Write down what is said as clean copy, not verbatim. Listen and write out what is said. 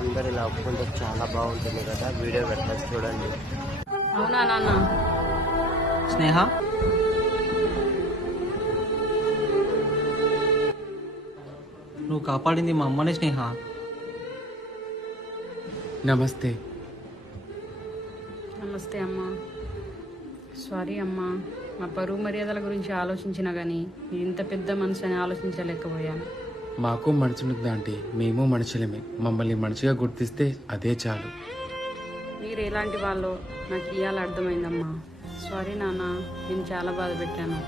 అందరు ఇలా ఒప్పుకుంటే చాలా బాగుంటుంది కదా. వీడియో పెట్టచ్చు చూడండి. అవునా నాన్న? స్నేహ, నువ్వు కాపాడింది మా అమ్మనే స్నేహ. నమస్తే. నమస్తే అమ్మా. సారీ అమ్మా, మా పరువు మర్యాదల గురించి ఆలోచించినా కానీ మీరు ఇంత పెద్ద మనసు అని ఆలోచించలేకపోయాను. మాకు మనసుంది ఆంటీ, మేము మనుషులమే. మమ్మల్ని మనిషిగా గుర్తిస్తే అదే చాలు. మీరు ఎలాంటి వాళ్ళో నాకు ఇవాళ అర్థమైందమ్మా. సారీ నాన్న, నేను చాలా బాధ పెట్టాను.